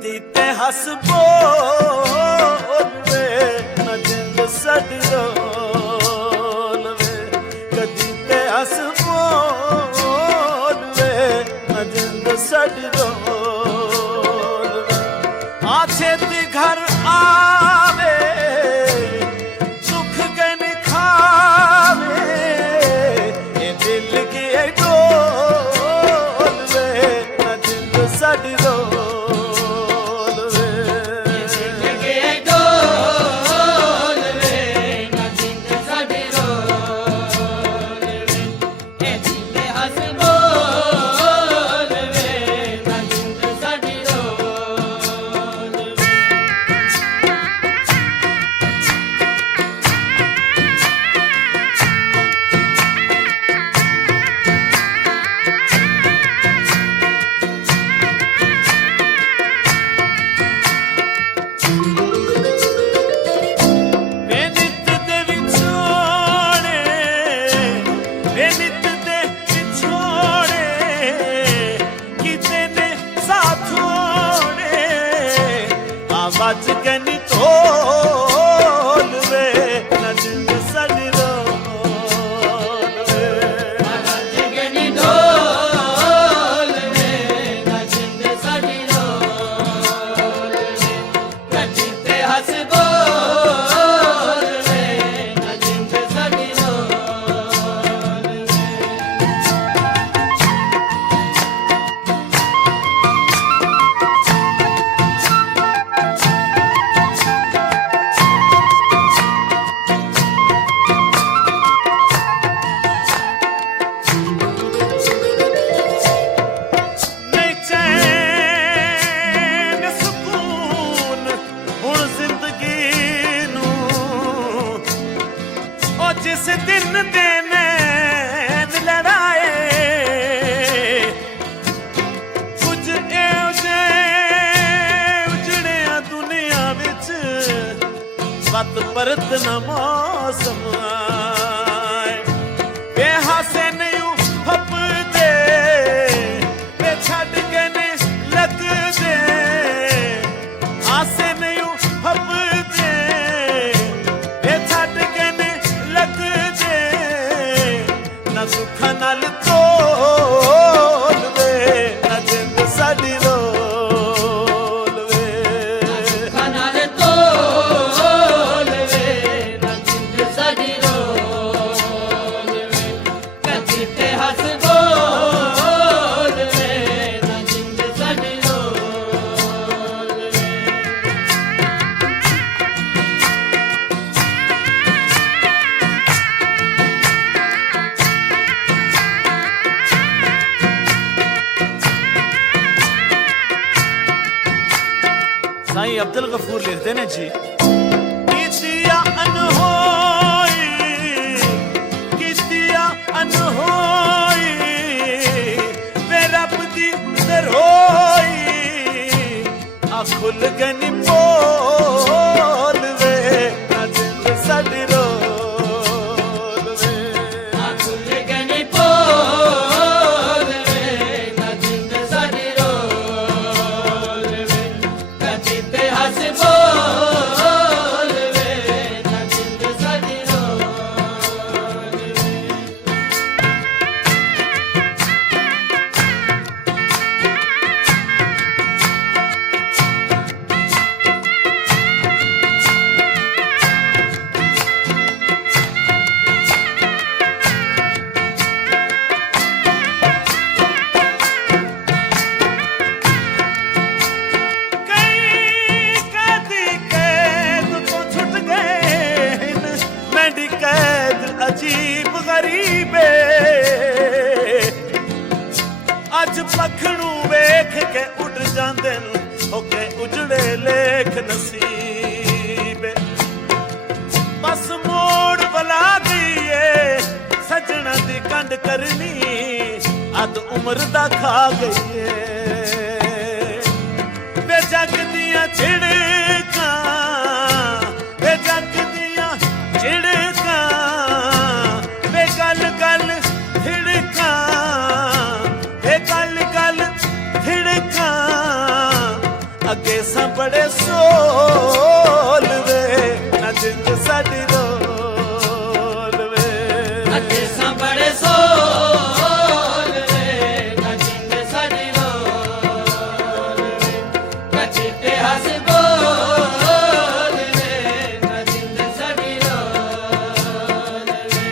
ਕਦੀ ਤੇ ਹੱਸ ਬੋਲ ਵੇ ਨਾ ਜਿੰਦ ਸਾਡੀ ਰੋਲ ਵੇ, ਕਦੀ ਤੇ ਹੱਸ ਬੋਲ ਵੇ ਨਾ ਜਿੰਦ ਸਾਡੀ ਰੋਲ ਵੇ। ਆ ਛੇਤੀ ਘਰ ਆਵੇ ਸੁਖ ਕੇ ਨੀ ਖਾਵੇ, ਇਹ ਦਿਲ ਕੀ ਡੋਲ ਵੇ ਨਾ ਜਿੰਦ ਸਾਡੀ ਰੋਲ। बच के नी तोल वे ना जिंद साडी रोल वे, बच के नी तोल वे ना जिंद साडी रोल वे, कदी ते हंस बोल वे ना जिंद साडी रोल वे। जिस दिन दे नैन लड़ाए कुछ उजड़िया दुनिया विच वत परत न मौसम आए, बेहासे नहीं फपदे वे छड़ के नहीं लगदे, आसे नहीं फपदे वे छड़ के ना सुखा नाल तोल वे ना जिंद साडी रोल वे, सुखा नाल तोल वे ना जिंद साडी रोल वे, कदी ते हंस बोल वे ना जिंद साडी रोल वे। साईं अब्दुल गफूर लिखते ने जी, कीतिया अनहोई वे रब दी नरोई, आ खुल के नी बोल वे ना जिंद साडी रोल वे, आ खुल के नी बोल वे ना जिंद साडी रोल वे, कदी ते हंस बोल वे ना जिंद साडी रोल वे। अजीब गरीबे अज पखनू वेख के उड़ जांदे होके उजड़े लेख नसीबे, बस मोड़ बला दिए सजना दी कंड करनी अद उम्र दा खा गई वे जग दियां छिड़कां, वे जग दियां छिड़कां, वे गल गल थिड़कां, वे गल गल थिड़कां, अगे ਅੱਗੇ ਸੰਭੜੇ ਸੋਲ ਵੇ ਨਾ ਜਿੰਦ ਸਾਡੀ ਰੋਲ ਵੇ ਅੱਗੇ ਸੰਭੜੇ ਸੋਲ ਵੇ ਨਾ ਜਿੰਦ ਸਾਡੀ ਰੋਲ ਵੇ ਕੱਚੇ ਤੇ ਹੱਸ ਬੋਲ ਵੇ ਨਾ ਜਿੰਦ ਸਾਡੀ ਰੋਲ ਵੇ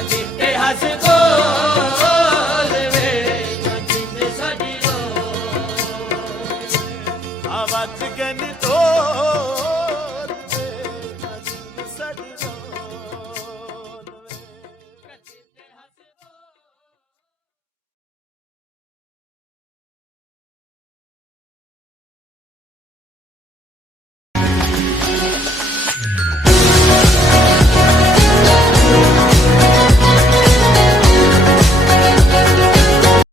ਕਚਿੱਤੇ ਹੱਸ